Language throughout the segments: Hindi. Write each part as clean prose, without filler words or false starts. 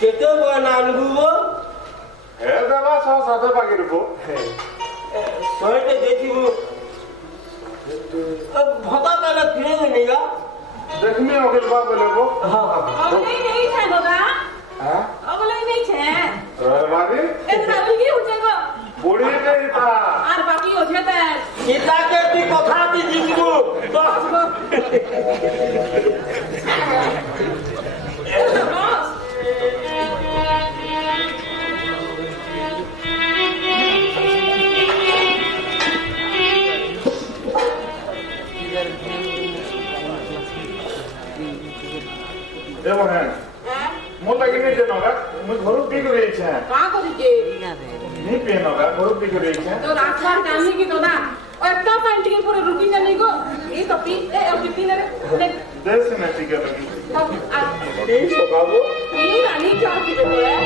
কেটে বয়না আনবো হে দেবা সব সাথে বাকি রবো শহীদে দেখিব ভতা তাহলে ফিরে নেগা देखने होगल बा बोलेबो हाँ नहीं है दादा हां अगले नहीं है बाबी ए ट्रैवल की हो जाएगा बुढ़ी नहीं था और बाकी हो जाता है इता के ती कथा दी जिसको बस बस देखो है मो लगी नहीं देनोगा मु घरु पी के रही छे का करी जे नहीं पीनोगा घरु पी के रही छे तो रात भर जाने की दादा और इतना पेंटिंग पूरे रुकी जाने को ये तो पी ए और पी ने देश में पी के लगी এই সকাবো ये रानी क्या की देते हैं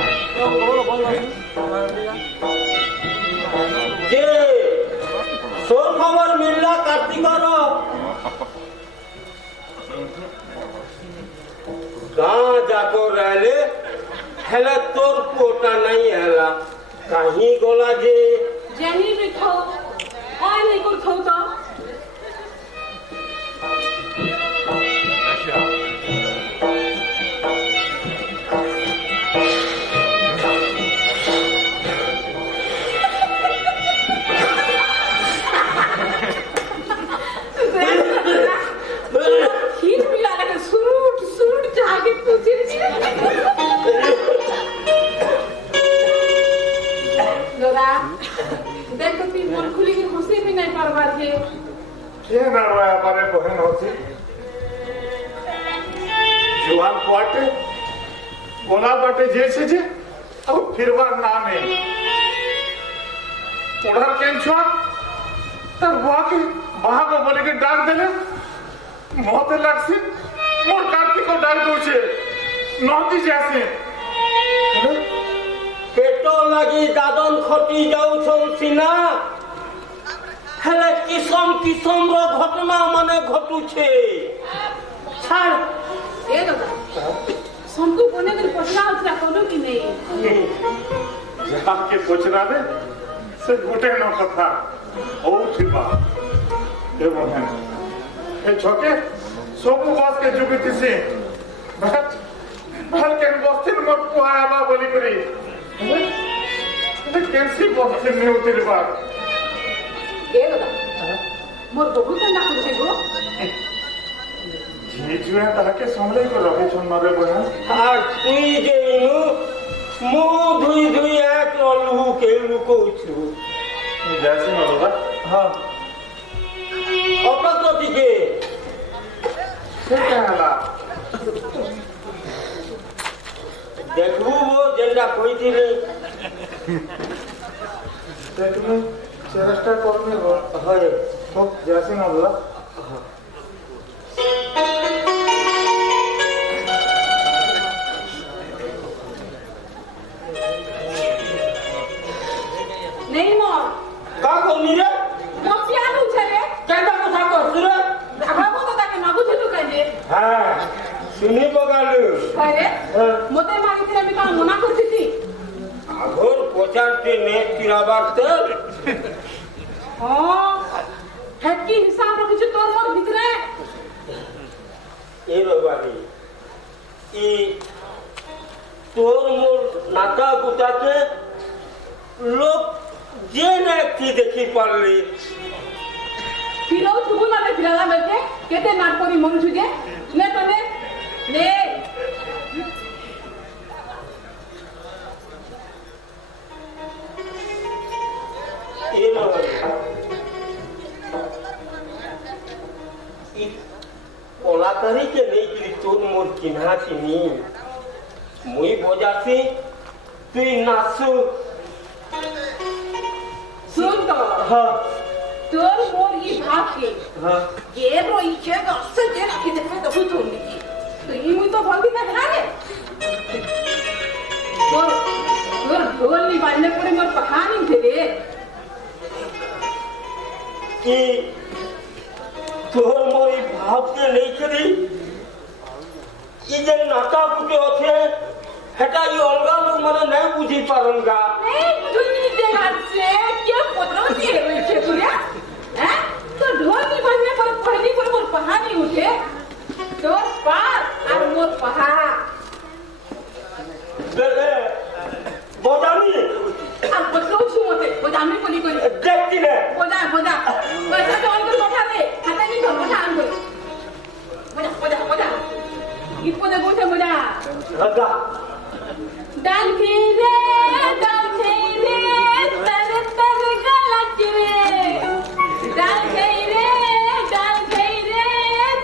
যে সোর খবর মিললা কার্তিকর गाँ जाको रहले हेला तोर कोटा नहीं हेला कहीं गोला जे जेनी भी खो और नहीं को खो तो देखो ती मन खुली की खुशी भी नहीं परवा थे ये नरवाया पारे बहन होती जुआन पाटे बोला बाटे जैसे जे अब फिर बार नाम है उधर केन छुआ तब वाके वहां को बोले के डाक देले मोते लगसी मोर कार्तिक को डाक दो छे नौती जैसे पेटो लगी दादन खटी जाऊ सिना हेले किसम किसम रो घटना माने घटुछे छाड़ ये दादा संकु कोने दिन पछला उतरा कोनो की नहीं जहां के पोचरा दे से गुटे न कथा ओ थिबा ए बहन ए छोके सोबु बस के जुबिति से बस भल के बस्तिन मोर पुआया बा बोली करी कैसी बस्तिन में उतर बा ये दादा मोर बबू का ना कुछ गो झीजुए ताके संभले को रहे छन मारे बहन আর তুই যে ইনু মু ধুই ধুই এক ললু কে লুকোছু जैसे न होगा হ্যাঁ অপত দিকে से कहला দেখবু যেটা কইছিলে देखने चेष्टा करने हो হয় तो जैसे न होगा नहीं मोर কা করনি রে मसिया नु छरे কেনটা কথা কইছ রে बाबू तो ताके मागु छटु काजे হ্যাঁ শুনি বগালু अरे मोते मागी थे আমি কা মনা করছিতি আগর পচারতে নে তিরাবার তেল हां हैकी हिसाब रखिछु तोर मोर ভিতরে এই বাবারি ই তোর মোর নাতা গুতাকে লোক যে না কি দেখি পারলি फिरो तुगु ना फिराला बेटे केते नाट करी मनुष्य जे ले तो ले এই বাবারি ই কলাকারীকে নেই কি তোর মোর চিহ্না চিনি মুই বজাছি তুই নাচু सुन तो হ্যাঁ तोर मोर ई भाग के হ্যাঁ ये रो ई के असल जे रखी देखो तो तू नहीं तो ई मुई तो भलती ना ना रे तोर तोर ढोल नहीं बाजने पड़े मोर कहानी थे रे कि तोर मोरी भाव के नहीं करी ये जे नाता कुटे होते हेटा ये अलगा लोग मने नहीं बुझी पारंगा नहीं बुझुनी देगा से क्या पत्रों दिए बैठे तुरिया हैं तो ढोल की बजने पर पहली पर मोर पहाड़ी उठे तो पार और मोर पहाड़ दे बोदानी और पत्रों छुमोते बोदामी कोली कोली देखती ने बोदा पैसा तो अंदर बैठा दे खाता नहीं तो बैठा अंदर बोदा इपोदा बोदा लगा डाल खेरे तर तर गलत रे डाल खेरे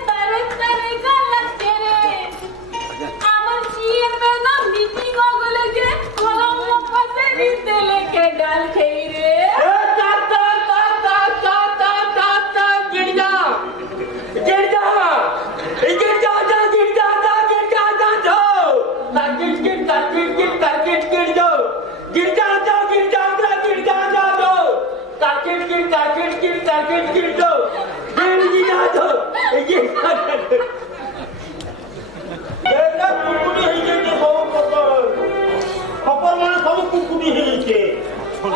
तर तर गलत रे আমার জিয়ের বেলা মিটিং গলে যে কলম পাতে দিতে লেখে ডাল খেইরে ता गिर जा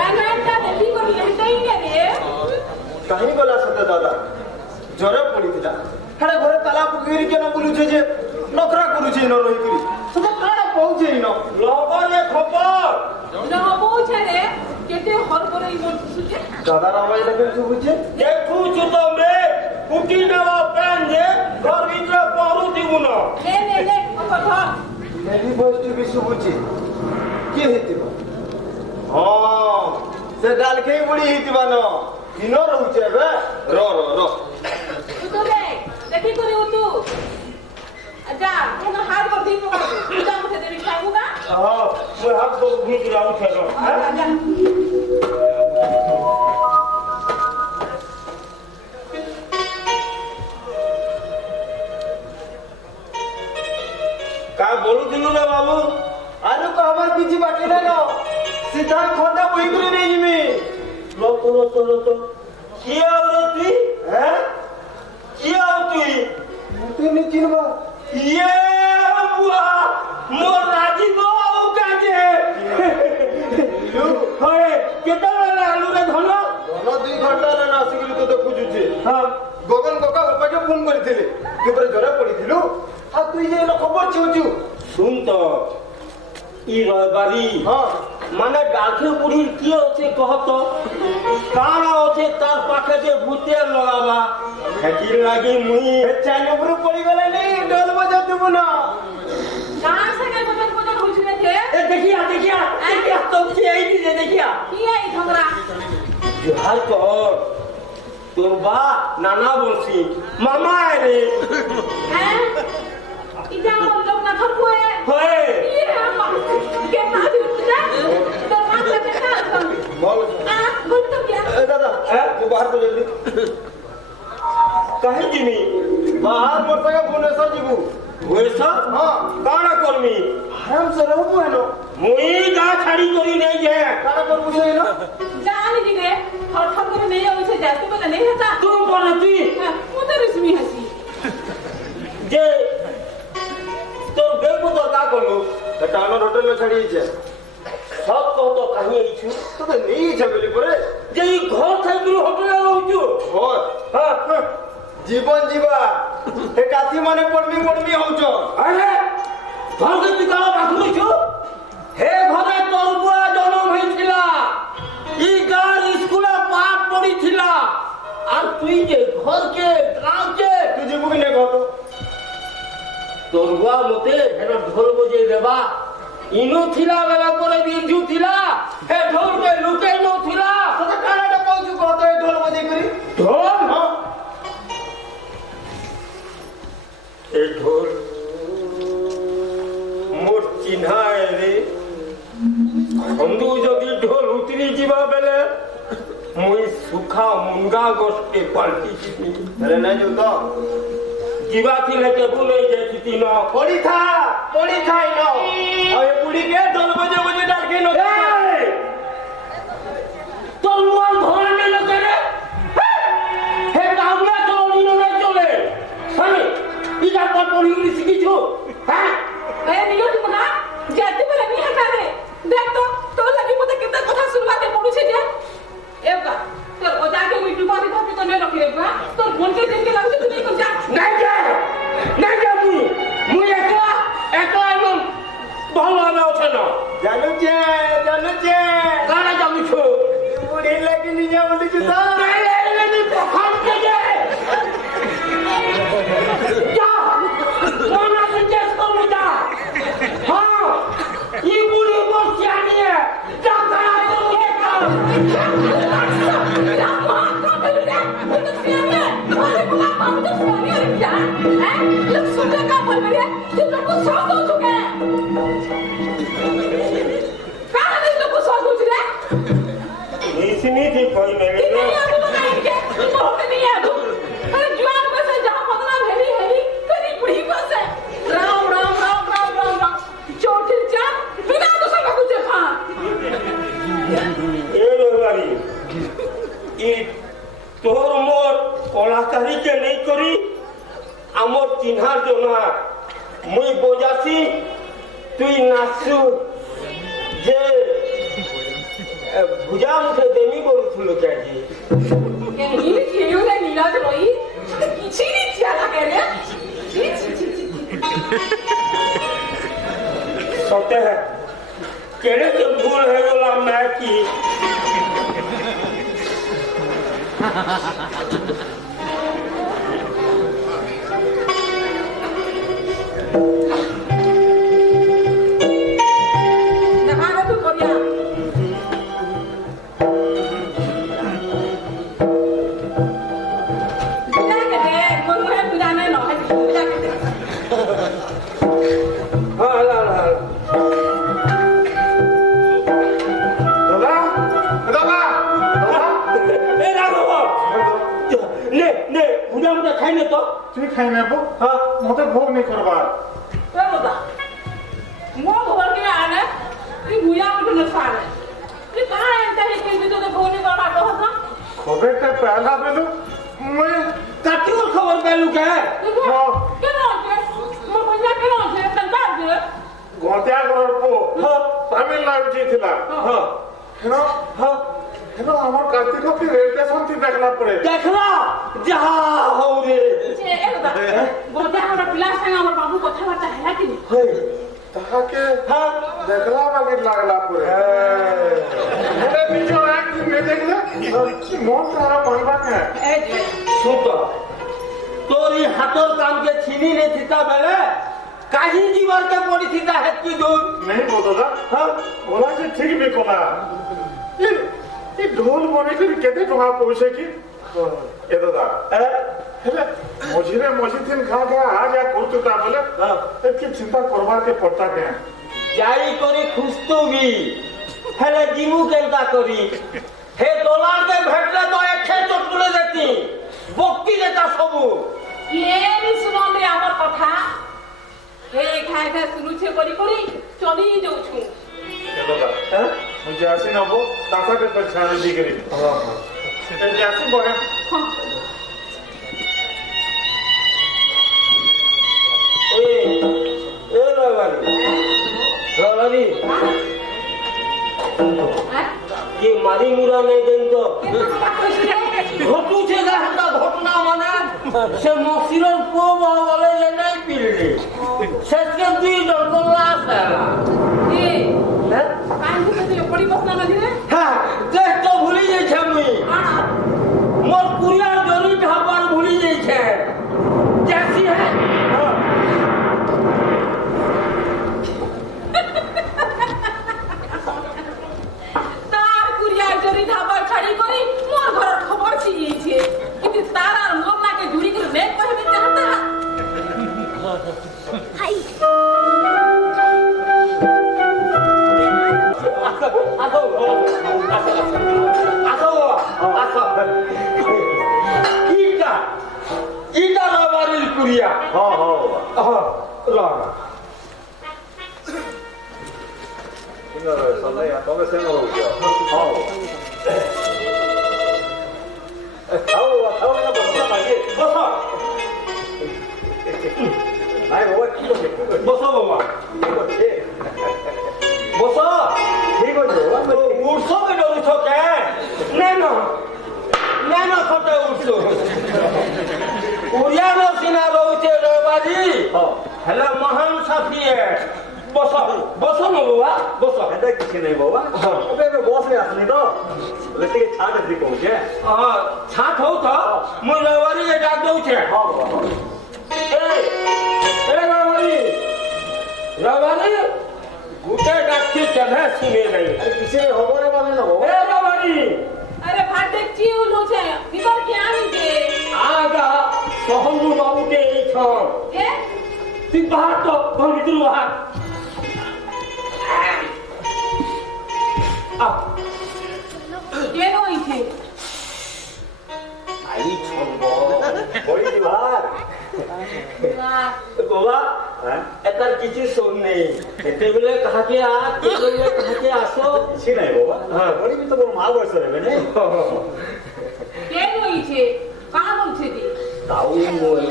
আনাটা দেখি করি হেটাই রে कहीं गला सत्य दादा जरे पड़ी थिला हेडे घरे ताला पुगिरी केना बुलुछे जे नखरा करूछे न रहिकरी सते काना पहुचे न নহবো ছেড়ে কেটে হর করে ইমন সুজে दादा रामाय देखे सुबुछे নে কথা नेली बस्तु भी सुबुछे के हेतिबा हां से डालखे बुड़ी हेतिबा न किनो रहउछे बे रो তো রে দেখি করে উতু আচ্ছা কোন হাত করে দিই পূজা মতে দেবি খাবুগা हां मैं हाथ को भूख रहा हूं चलो আচ্ছা का बोलू दिनु रे बाबू आलू को हमर पीछे बाटे न सीधा खोटा वही करे नहीं जिमी लो तो किया रे तू हैं किया तू तू नहीं चिनबा ये बुआ मोर राजी को काजे लू होए केता आलू रे धनो दोनों 2 घंटा रे नासिकरी तो खुजुचे हां गगन काका बापा के फोन करथिले के पर जरे पड़ीथिलु आ तू ये न खबर छुचु सुन तो ई रबारी हां माने डाके बुढ़ी की होचे कहत काना होचे तार पाखे जे भूते लगावा हेती लागी मुई चाइना पर पड़ी गले नहीं डोल बजा देबो ना कहां से के बदन हुछले के ए देखिया तो के आई थी देखिया কি এই ঝগড়া बिहार को তোর বা নানা বলছি মামা রে হ্যাঁ ইটা আমার লোক না ধর কোয়ে হয় ইয়ে আমা কে না দিউতা তো মাথা দেখা बोल आ बोल তো क्या ए दादा तू बाहर तो जल्दी कहे जिमी बाहर मोर सके भुवनेश्वर जीबू वैसा हां काना करमी आराम से रहबो हेलो मुई जा छाड़ी करी नहीं है काना करबू से ना जान दिने और खबर नहीं होई से जाते बोला नहीं हता तुम बोलती वो तो रश्मि हसी जे तो बेबो तो का करलू टाउन होटल में छड़ी छे सब कह तो कहीं आई छु तो नहीं छे बोली परे जे ई घर थाकरी होटल रहू हो हां जीवन जीवा हे काथी माने पड़मी होउछो अरे घर के तिकाला बाथरू छु हे घरे तोर बुआ जन्म होइथिला ई गार स्कूले पाठ पढ़िथिला আর তুই যে घर के गांव के तू जीबू कि नहीं कहतो তোর বুয়া মতে হেন ঢোল বজে দেবা ইনু থিলা বেলা পরে বিজু থিলা হে ঢোল কে লুকে নো থিলা तो कानाडा पहुंचू कहतो ए ढोल बजे करी ঢোল हां ए ढोल मोर चिन्हाए रे बंधु যদি ঢোল উতরি ଯିବା বেলে মুই সুখা মুঙ্গা গোষ্ঠে পাল্টি ଯିବି अरे नहीं जो तो ଯିବା ଥିଲେ କେବୁ ନେଇ ଯାଇଥିଲି ন पड़ी था इनो और ये बुढ़ी के ढोल बजे बजे डाल के नो তোর মুয়ার ধরে নিল কেনে হে গামলা চলি না চলে আমি ইটা পড়ি শিখিছো হ্যাঁ ए नियो तुम ना जाते इसमें थी कोई मेरे তোর মোর কলাকারীকে নেই করি আমার চিহ্নার জন্য মুই বোঝাছি তুই নাচু যে ভুজা মুখে দেমি বলছিল কেজি সত্যি কেড়ে তো ভুল হয়ে গেলাম না কি তুই খাই নেবো মতে ভোগ নেই করবার খবরটা পেলা পেলু মুই কাটিও খবর পেলু কে গতিয়া ঘরের পো তামিলনাড়ু যাইছিলাম হেন আমার কার্তিক রেল স্টেশন থেকে দেখলা পরে দেখলা যাহা হও রে তাহাকে দেখলা বাকি লাগলা পরে নিজের একদিন নে দেখলে মন তারা মানবা কে শুত তোর এই হাতর কামকে ছিনি নে থিতা বেলে কাহি জীবনকে পড়ি থিতা হেতকি দূর नहीं वो दादा हाँ बोला कि ठीक भी कोना ये ढोल बने कर केते टका पहुंचे की ए दादा हेले मझी दिन खा गया आ जा कुर्तुता बोले एक चिंता करवार के पड़ता के যাই করে খুঁজতো বি হেলে জিমু কেনতা করি হে ডলারকে ভেটলে তো একে চটকুলে যেতি বক্তি যেতা সবু আমার কথা খাই খাই শুনুছে করি করি চলি যাচ্ছু ए दादा मुझे आसी ना वो ताता के पछाने दी करी हां ए जासी बहे এ রবারি ये मारी मुरा नहीं देन तो घटू छे गाहता घटना माने से मक्सिरर को बोले जे नहीं पिलले सेके दुई जन को लास है हां देख तो भूली जाई छे मुई मोर कुरिया जरी ढाबर भूली जाई छे कैसी है हेलो महान साथी है बस बस न बाबा बस এটা কিছু নেই বাবা ওবে বসে আসনি তো লেতে ছাড় দি কোছে हां छाट हो तो मुई रवारी के डाक दउ छे हां बाबा ए रवारी गुटे डाक के जगह सुने नहीं अरे किसी होबरे वाले ना हो ए रवारी सहनु बाबूटे एइछन ए तू बाहर तो घर भीतर बाहर आ केन होइछे आई छंबो বড়ি দিবার না बाबा एकर किसी सुन नहीं केतेबेले कहा के आ केतेबेले कहा के आसो কিছু নাই বাবা বড়ি তো বড় মাল বয়স হবে না केन होइछे कहां बोलछे दी ताऊ मोई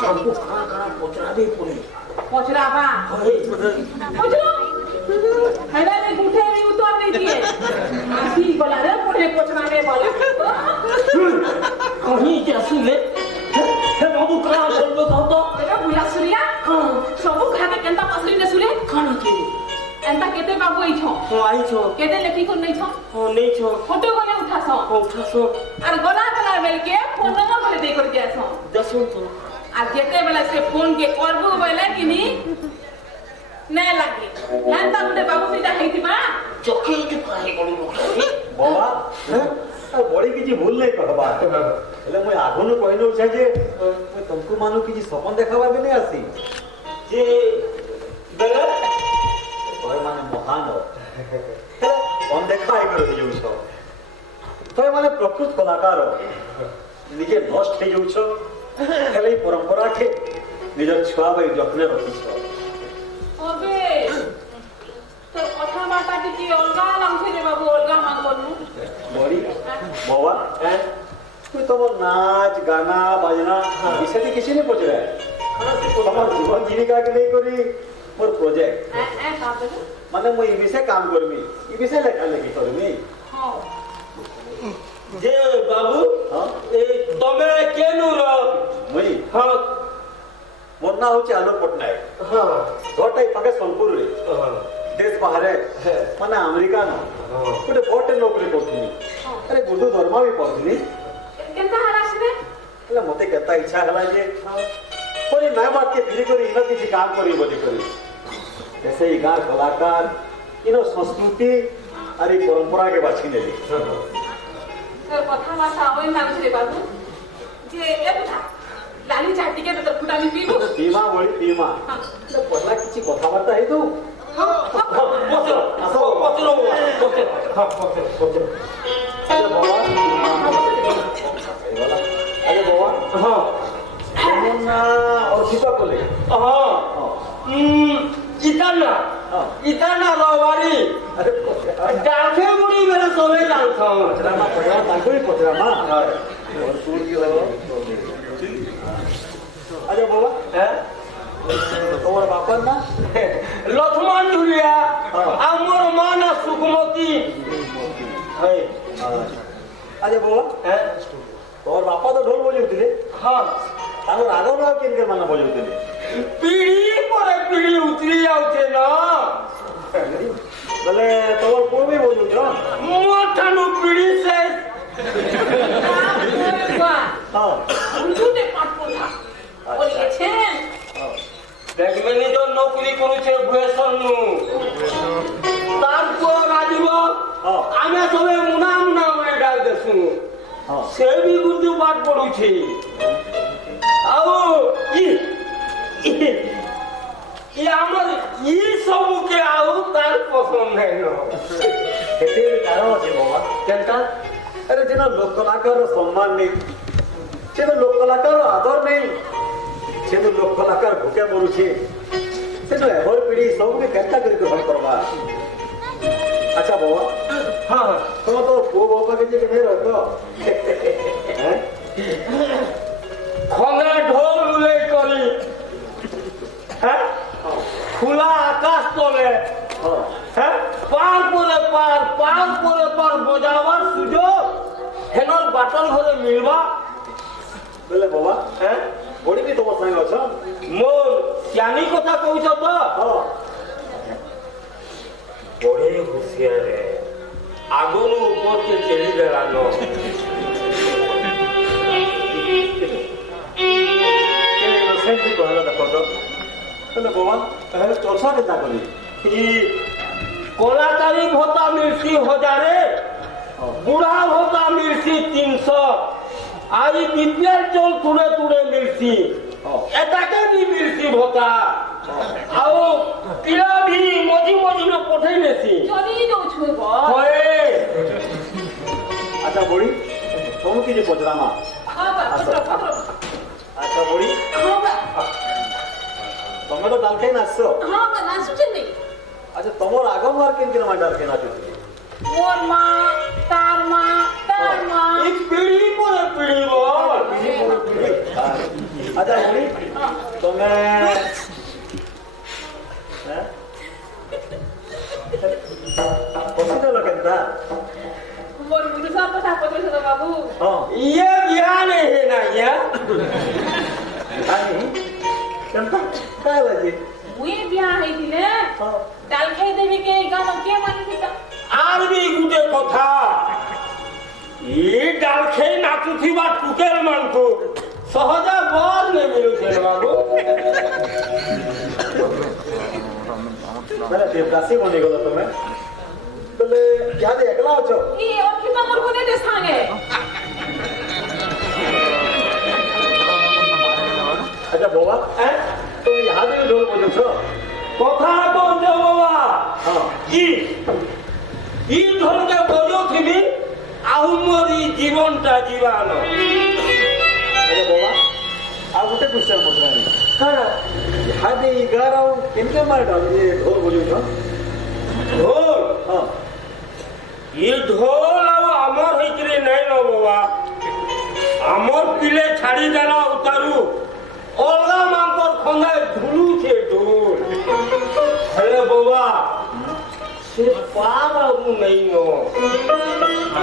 सबको कहां पोचरा दे पुनी पोचरा बा पोचरा हैदा ने उठे भी उतार नहीं दिए आसी बोला रे पुणे पोचरा में बोला कहीं जैसे ले हे बाबू कहां बोलबो तो अरे बुया सूर्या सब खाते केंता पसरी ने सूर्य कहां के एंता केते बाबू आइछो हो आई छो केते लेखी को नहीं छो हो नहीं छो फोटो कोने उठासो हो उठासो और गला गला बेल के फोन नंबर बोले दे कर दियासो दसो तो আর যেতে বেলা সে ফোন কে করবো বলে কিনি না লাগে হ্যাঁ তাহলে বাবু সেটা হইতিবা চোখে তো কাই বড় বাবা বড়ি কিছু ভুল নাই কহবা ହେଲେ ମୁଁ ଆଗରୁ କହି ନଉଛେ ଯେ ମୁଁ ତମକୁ ମାନଙ୍କୁ କିଛି ସପନ ଦେଖାବା ବି ନାଇଁ ଆସି যে বেলা ତମେ ମାନେ ମହାନ ଅନଦେଖା ହେଇକରି ହେଇଯାଉଛ ତମେ ମାନେ ପ୍ରକୃତ କଳାକାର ନିଜେ ନଷ୍ଟ ହେଇଯାଉଛ ହେଲେ ଏଇ ପରମ୍ପରାକେ ନିଜର ଛୁଆ ଭାଇ ଯତ୍ନ ରଖିଛ ওবে তোর কথা বার্তা কি অলগা লাগছে রে বাবু অলগা মান করনু বড়ি বাবা তুই তোমার নাচ গানা বাজনা বিশেষ কিছু নেই পচরে তোমার জীবন জীবিকাকে নেই করি মোর প্রজেক্ট কাবে মানে মই এই বিষয়ে কাম করবি এই বিষয়ে লেখা লেখি করবি হ্যাঁ যে বাবু হ্যাঁ এই তবে কেনু র মই হ্যাঁ মোর না হচ্ছে আলোক পটনায়ক হ্যাঁ ঘরটা এই পাকে সোনপুরে দেশ বাহারে মানে আমেরিকা ন গোটে বড়ଟେ নৌকরি করತೀನಿ আরে গুরু ধর্মা ବି ପଢୁଥିଲି কেনতা হারাস রে ହେଲେ ମତେ କେତେ ଇଚ୍ଛା ହେଲା ଯେ ପରେ ନାଇଁ ବାଟକେ ଫିରି କରି ଇନ କିଛି କାମ କରି ବୋଲି କରି ସେଇ ଗାଁ କଳାକାର ଇନ ସଂସ୍କୃତି ଆରି ପରମ୍ପରାକେ ବାଛି ନେଲି তোর কথা বার্তা ওই লাগছে রে বাবু যে এ বুঝা লালি চাটিকে তোর ফুটানি পিবো ପିମା ଭଳି ପିମା ପଢଲା କିଛି କଥାବାର୍ତ୍ତା ହେଇତୁ পচর আস পচর পচর হ্যাঁ পচর পচর আরে বাবা আরে বাবা হ্যাঁ কেমন না অর্পিতা কলে হ্যাঁ ইতানা ইতানা রবারি আরে ডাকে মুড়ি বেলা সবাই জানতাম পচরামা পচরামা তাঙ্কুই পচরামা আরে বাবা হ্যাঁ তোমার বাপার না লক্ষ্মণ ঝুলিয়া আমার মা না সুকুমতি আরে বাবা হ্যাঁ তোমার বাপা তো ঢোল বজাউଥିଲେ হ্যাঁ তাଙ୍କର ରାଗ ନାଗ କେମିତି ମାନେ ବଜାଉଥିଲେ ପିଢି ପରେ ପିଢି ଉତରି ଯାଉଛେ ନା ବୋଲେ ତମର ପୁଅ ବି ବଜାଉଛ ମୋ ଠାରୁ ପିଢି ଶେଷ ହଁ উঠুতে পাট পোথা বলিয়েছেন দেখবেনি তো নৌকরি করুছে ভুয়েসন নু তার পুଅ রাজীব হ্যাঁ ଆମେ ସবে ମୁନା ମୁନା ମାନେ ଡାକ ଦେସୁଁ ହଁ ସେ ବି ଗୁରୁଜୁ ପାଠ ପଢୁଛି ଆଉ ଆମର ଇ ସବୁକେ ଆଉ ତାର ପସନ୍ଦ ନାହିଁ ନ କେତେ କାରଣ ଅଛି ବାବା କେନ୍ତା ଆରେ ଯେନ ଲୋକ କଳାକାର ସମ୍ମାନ ନେଇ ସେନ ଲୋକ କଳାକାର ଆଦର ନେଇ ସେନ ଲୋକ କଳାକାର ଭୋକେ ମରୁଛେ ସେନ ଏଭର ପିଢି ସବୁକେ କେନ୍ତା କରି ଗ୍ରହଣ କରବା ଆଚ୍ଛା ବାବା ହଁ ହଁ ତମେ ତ ପୁଅ ବୋଉ ପାଖେ ଯେ କେବେ ରହ খনে ঢোল উল্লেখ করি হ্যাঁ খোলা আকাশ তলে হ্যাঁ পার পরে পার বজাবার সুযোগ হেনর বাটল ঘরে মিলবা ବୋଲେ ବାବା হ্যাঁ ବଡି ବି ତମ ସାଙ୍ଗେ ଅଛ মোর জ্ঞানী কথা কইছ তো ହଁ বড়ে হুঁশিয়ারে আগুন উপরকে চেড়ি দেলানো ସେମିତି କହିଲା ଦେଖ ହେଲେ ବାବା ହେଲେ ଚର୍ଚ୍ଚା କେନ୍ତା କଲି ই কলাকারী ভত্তা মিলছি 1000 বুড়া ভত্তা মিলছি 300 আই বিদ্যার জল তুড়ে তুড়ে মিলছি এটাকে নি মিলছি ভোতা আও পিলা ভি মজি মজিরে পঠাই নেছি যদি দৌছু বল হয় আচ্ছা বড়ি তুমি কিছু পচরামা হ্যাঁ বা পত্র আচ্ছা বড়ি হ্যাঁ বা তুমি তো ডাল খাই নাচছো হ্যাঁ বা নাচুছে নি আচ্ছা তোমার আগম আর কেন কেন ডাল খাই নাচছো মোর মা তার মা এই পিড়ি পরে পিড়ি বল আচ্ছা বড়ি তুমি পছন্দ কেনটা মোর মুরুষা কথা পত্র বাবু হ্যাঁ ये बिहार है ना ये আনি কেনটা কাই লাগে মুই বিয়া হইছিলে হ্যাঁ ডাল খাই দেবি কে গান কে মানি দিতা আর বি গুটে কথা ই ডাল খেয়ে নাচুথিবা টুকের মাংস সহজে বল নে মিলুছে বাবু মানে দেবদাসী বনে গেল তুমি বলে ইয়াদে একলা আছো ই অর্কিতা মোর কোনে দে সাঙ্গে আচ্ছা বাবা হ্যাঁ তুমি ইয়াদে ঢোল বজছো কথা কইছ বাবা হ্যাঁ ই ধরকে বজুথিবি আহুমরি জীবনটা জীবানো আচ্ছা বাবা আর গোটে কোশ্চেন পচারানি হ্যাঁ ইয়াদে ইগারাও কেনকে মারে ঢোল ঢোল বজছো ঢোল হ্যাঁ ই ঢোল আর আমার হইতরে নাই ন বাবা আমার পিলে ছাড়ি দেলা উতারু অলগা মাঙ্কর খন্দায় ধুলুছে ঢোল হেলে বাবা সে পারাবু নেই ন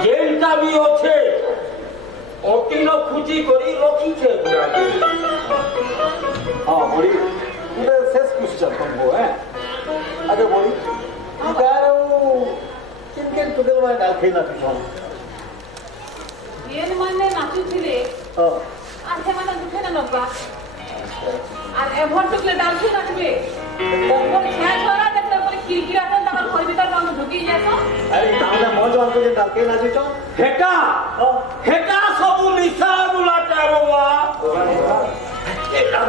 যেটা বি আছে অতিন খুঁজি করি রখিছে বুড়াকে हाँ बड़ी ये शेष क्वेश्चन तुमको है अरे बड़ी इगारो किन टुगेल में डाल खेल ना पिछों এর মানে নাচুছিলে हाँ আর হে মানে দুখে না নবা আর এভর টুকলে ডাল খেয়ে রাখবে ওর খেয়া ছড়া দেখতে পরে কিরকিরা আছে তার ঘর ভিতর রঙ ঢুকি যায়ছো अरे ताऊला मौज वाल को जे डाल खेल ना पिछों হেটা हाँ হেটা সবু নিশা গুলাটা বাবা এটা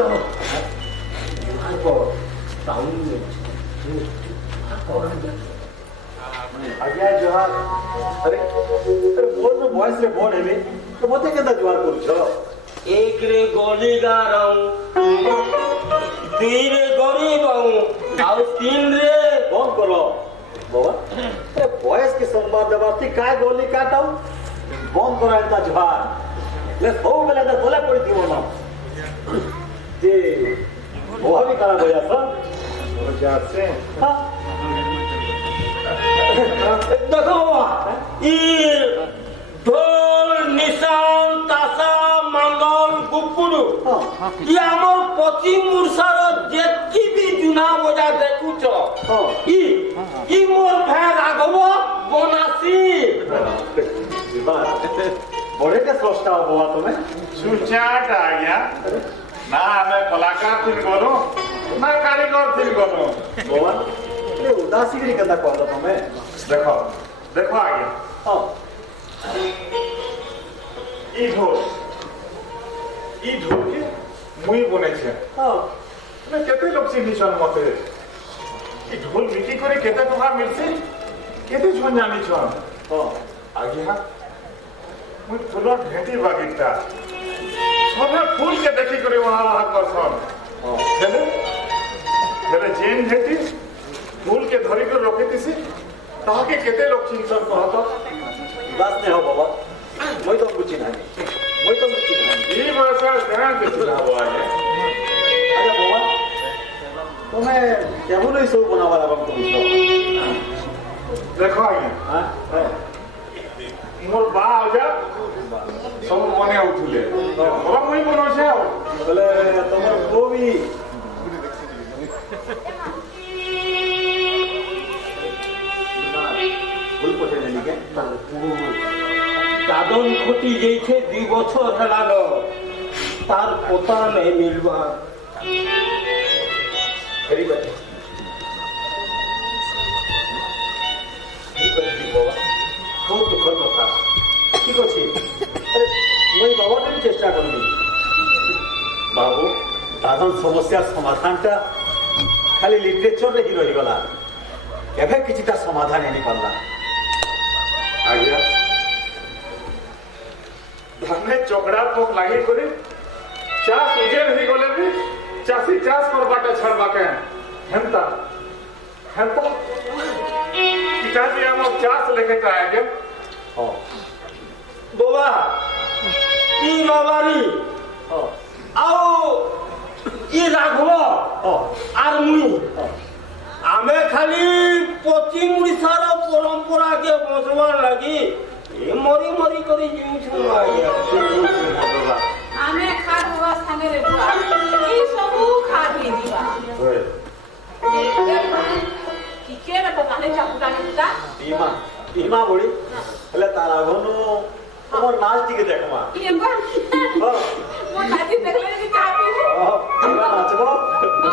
आज्ञा जोहार अरे अरे बोल में वॉइस रे बोल है तो बोलते केदा जोहार करू छो एक रे गोली गा रहा दुई रे गरीब और तीन रे बंद करो बाबा अरे वॉइस के संवाद दबाती काय गोली काटाऊ बंद करो इतना जोहार ले हो बेला तो बोले पड़ी थी वो जे वो भी खराब हो जाता जात से हाँ देखो बाबा ये ঢোল নিশান তাসা মঙ্গল গুপুরু हाँ ই আমার পতি মূর্ষার যেতি বি জুনা বজা দেখুছ हाँ ই ই মোর ভাই রাঘব বনাসি बड़े के सोचता हो बाबा तुम्हें सुचाट आ गया ना हमें कलाकार थी बोलो ना कारीगर थी बोलो बाबा ये उदासी की करना कौन तुम्हें देखो देखो आ गया हाँ ई ढोल के मुई बने छे हाँ मैं केते लोग चिन्हिछन मते ई ढोल बिक्री करे केते टका मिलছে केते जोन जानि छन हाँ आगे मुई फुल भेटी बागिटा सबे फूल के देखी करे वहां वहां करसन हाँ हेले हेले जेन भेटी फूल के धरी कर रखितिसी ताके केते लोग चिन्हसन कहत बात नहीं हो बाबा मैं तो कुछ नहीं मैं तो कुछ नहीं ई भाषा ध्यान दे सुनाबो आगे अच्छा बाबा तुम्हें केवल ही सब बनावा लगा तुम देखो आगे हाँ हाँ मोर बा आजा सब मने उठले मोरा मुई बनो छे बोले तुम्हारे वो भी भूल पटे नहीं के দাদন ক্ষতি গেছে 2 বছর হেলানো তার পোতা নেই মিলবা खरी बात खरी बात बाबा बहुत दुखद कथा ठीक अच्छे अरे मुई बाबा भी चेष्टा करबी बाबू दादन समस्या समाधानटा खाली लिटरेचर रे ही रही गला केबे किछिटा समाधान नहीं पाला आज्ञा धाने चोकड़ा पोक लागी करे चास उजेर ही गले भी चासी चास करबाटा छड़बाके हेंता पिताजी हम चास लेके आएंगे हां बाबा ई रबारी आओ ई राघव आर मुई आमे खाली पश्चिम उड़ीसार परंपरा के बचवार लगी ए मरी मरी करी जीउछु आज्ञा आमे खादवा संगे रे बुआ ई सबु खादी दिबा की केरा तो काले चापुटा निता भीमा बोली हेले तारा गनु तमर नाच टिके देखमा ये बा मो नाची देखले कि का पीबो नाचबो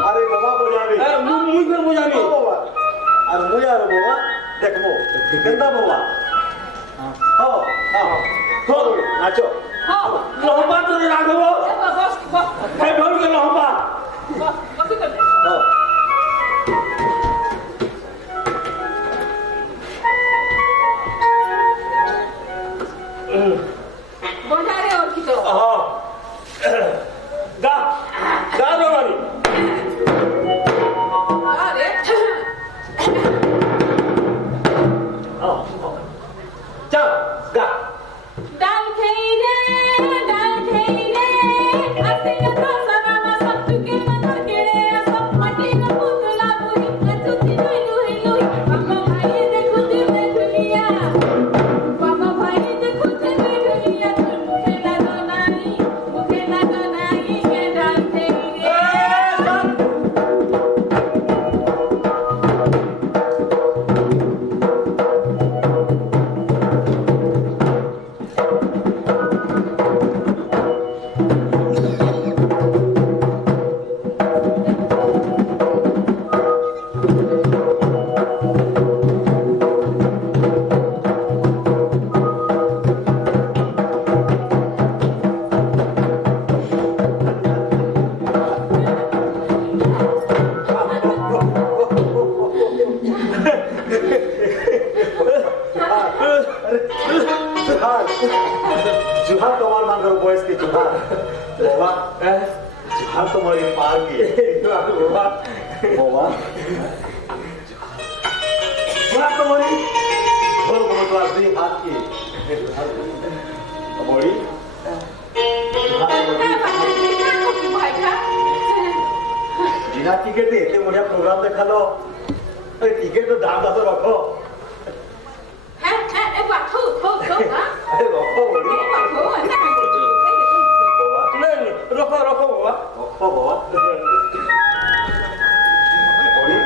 अरे बाबा बजाबी ए मुई कर बजाबी बाबा अरे मुई यार बाबा देखबो केंदा बाबा हां हां नाचो लहबा तो राघव बस बस हे ढोल के लहबा बस कर दे हां बोलारे और की तो गा गा रबारी अरे चल गा डाल खेले आते तो सना सब के मन के सब मटी का पुतला बुई तुती लुई लुई पापा भाई देखो दिल दुनिया पापा भाई देखो दिल दुनिया मुखे लगो नहीं के डाल खेले जुहार तुम्हार मान करो बॉयज के जुहार बाबा जुहार तुम्हारी पार की बाबा बाबा जुहार तुम्हारी बोल बोल तो आदमी हाथ की बोली बिना टिकट एते बढ़िया प्रोग्राम देखा लो टिकट तो दाम तो रखो अरे रखो बोली नहीं रखो रखो बाबा रखो बाबा बोली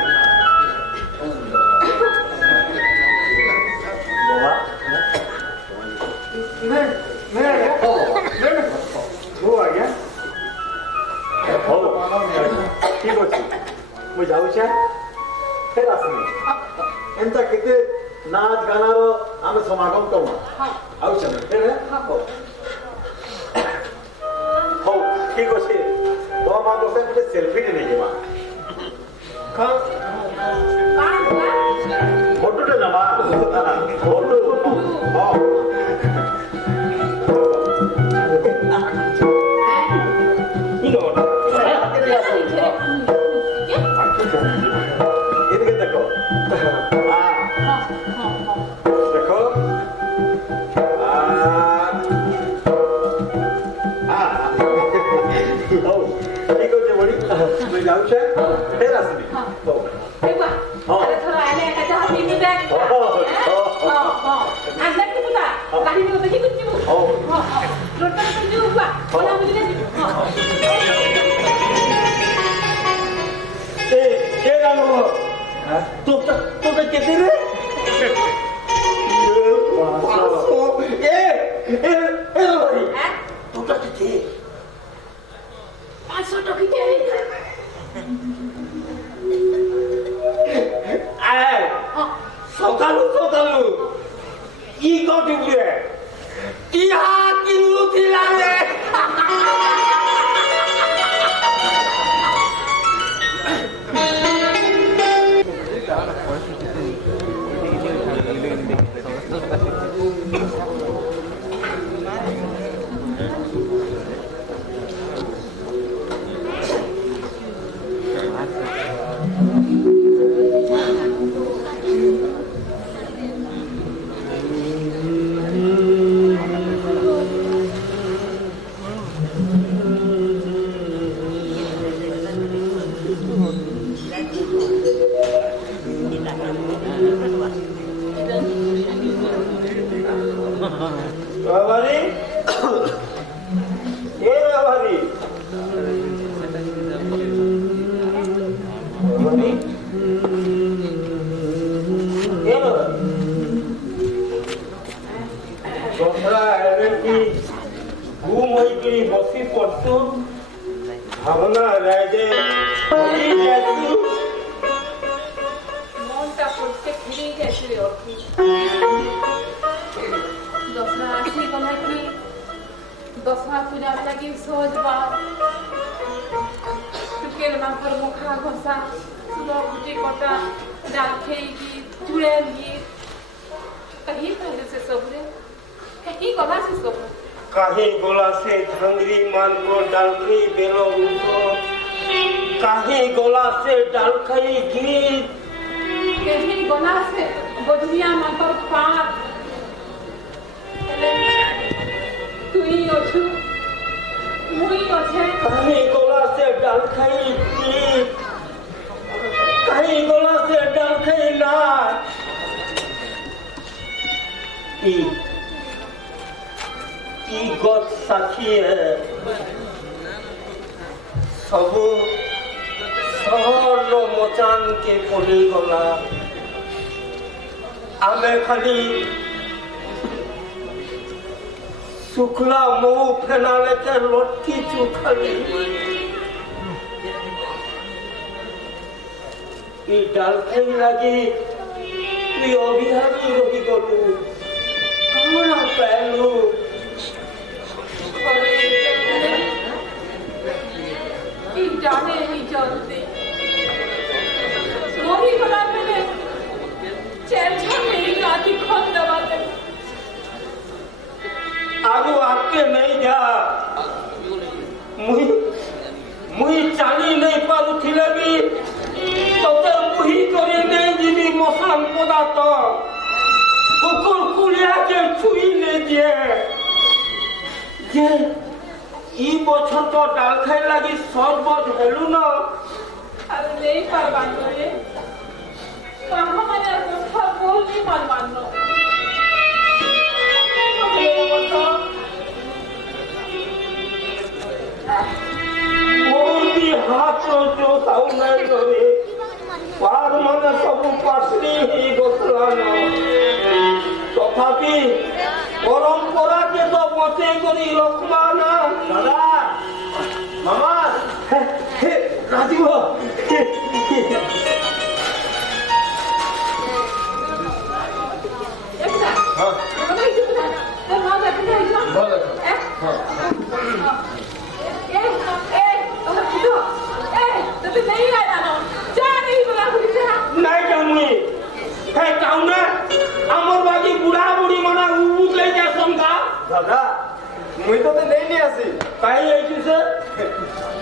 बाबा हो आज्ञा ହଉ ଠିକ ଅଛି ମୁଁ ଯାଉଛେ ଫେର ଆସିବି ଏନ୍ତା କେତେ ନାଚ ଗାନାର ଆମେ ସମାଗମ କମା ଆଉଛେ ଫେର ହଉ ଠିକ ଅଛି ତମମାନଙ୍କ ସହିତ ଗୋଟେ ସେଲ୍ଫିଟେ ନେଇଯିବା ଫଟୋଟେ ନେବା ଫଟୋ ହଁ এদিকে দেখো দেখো ঠিক আছে বড়ি তুই যাউছে ফের আসবি তোকে কেটে রে তোটা কেটে 500 টাকা দিয়ে সকালু সকালু ই কটি বুড়ে কি হা কিনলু ଥିଲା ରେ Rabari? Rabari? Rabari? দোসরা এমনকি ঘুম হইকি বসি পড়তু ভাবনা রাইজে হলি যাইতু মনটা পড়তে ফিরে গেছে অর্থী দশরা আসি গলা কি দশরা পূজা লাগি সহজ বাত টুকের মাংসর মুখা ঘষা সুলো গুটি কটা ডাল খেয়েকি চুড়ে গিয়ে कहीं पहले से सबरे कहीं गला से सब काहे गोला से धंगरी मान को डालखई बेलो उनको काहे गोला से डालखई गीत कहीं गला से बजरिया मांकर पार तू ही अछु मुई अछे काहे गोला से डालखई गीत काहे गोला से डालखई ना ई गत साथी है सबू सहर मचान के पड़ी गला आमे खाली सुखला मुंह फेनाले के लटकी चुखाली ई डालखई लगी तुई अभिहारी रही गलू कमरा पहलू अरे ई जाने नहीं जानते वही बना मैंने चैन मेरी राती खोल दबाते आगू आपके नहीं जा मुही चाली नहीं पारू थिले भी तो मुही करे नहीं जीवी मसान पदा तो कुकुर कुलिया के छुई ले दिए जे ई बछर तो डाल खाई लगी सरबत हेलु न अरे नहीं पारबानो रे कहाँ मैंने गोठा बोल नहीं पारबानो और भी हाथ जो साउ नहीं करे पार मन सब पासरी ही गोसला न तथापि परंपरा के तो बचे करी रखबा ना दादा मामा राजीव नहीं जानवी है काउना हमर बाकी बुढ़ा बुढ़ी मना उठ ले जा समझा दादा मुई तो नहीं आसी काई ऐसी से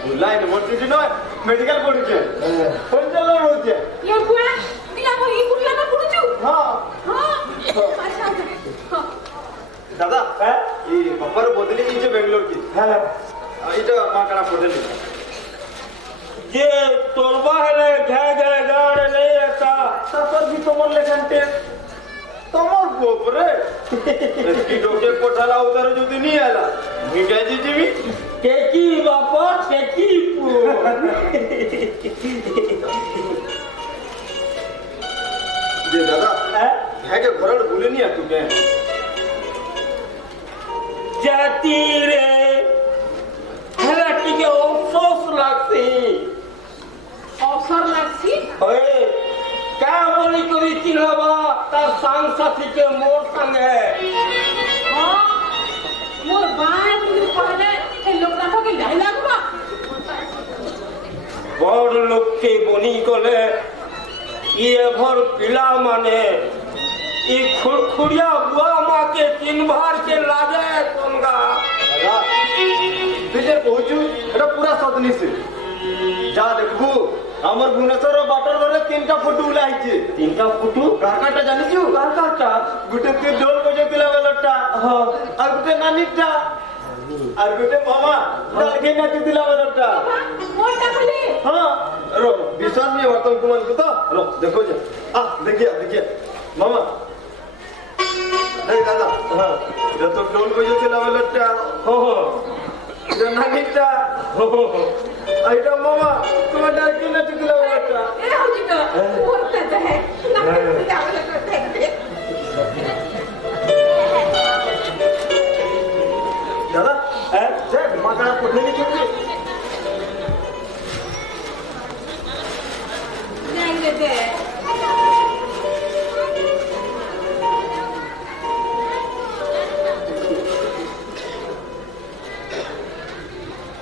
बुला यूनिवर्सिटी न मेडिकल पढ़ुचे होस्टेल रहउचे ये बुआ दिया को ई बुला ना पुडुचु हां हां अच्छा हां दादा है ई बपर बदली की बेंगलोर की है इटा मा करा पढ़ले जे तोरबा है घे घे गाड़ नहीं रहता सफर भी तुमर लेखनते तुमर गोबरे की डोके कोठाला उधर जदी नहीं आला मी कह जी जीवी टेकी बापा टेकी पू जे दादा है है के घरड़ भूले नहीं आ तू के जाती रे हला टिके अफसोस लागती अवसर लागसी ओए क्या बोली करी चिल्लावा तार सांग साथी के मोर संग है हां मोर बात লক্ষ্মী বনি গলে ইয়ে ঘর পিলা মানে ই খুড়খুড়িয়া বুয়া মাকে তিনবার কে লাগে কোনগা দাদা তুই যে কହୁଛୁ এটা পুরা সতনি সে যা দেখবু আমার ভুবনেশ্বর বাটর ঘরে 3টা ফটো উলা আইছে। 3টা ফুটু কাকাটা জানিছু কাকাটা গুটে তুই ঢোল বজাইতিলা বেলটা আর গুটে নানিটা আর গুটে মামা ডালকে নাচিতিলা বেলটা মোরটা বলি হ্যাঁ রো বিশ্বাস नहीं होता तुमको मन को तो रो देखो जे देखिए मामा देख दादा हाँ ये तो ढोल बजाइतिला बेलटा हो हो ये नानिटा आइटा मामा तुम डालके नाचितिला बेलटा এ হচ্ছে তো মোরটা দেখ না যাবে তো দেখ दादा হ্যাঁ जे माता पठे नहीं क्यों যাইলে দে